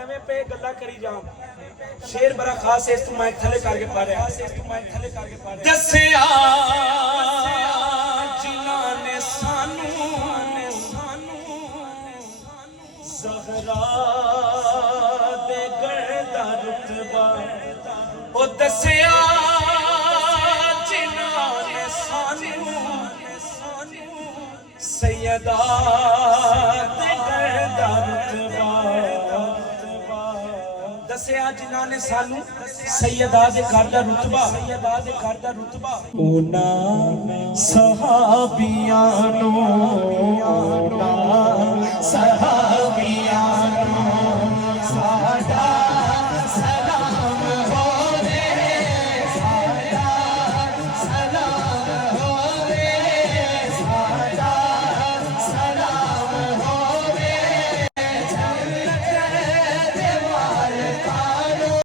ਐਵੇਂ ਪੇ ਗੱਲਾਂ ਕਰੀ ਜਾ शेर बड़ा खास है तू मैं थले करके पढ़ रहा दसिया जिन्हां ने सानू ज़हरा दे गढ़ दा रुतबा ओ दसिया जिन्हां ने सानू सैयदा दे गढ़ दा रुतबा दसिया जिन्हां ने सानू सैयदा दे घर दा रुतबा उन्हां सहाबियां नो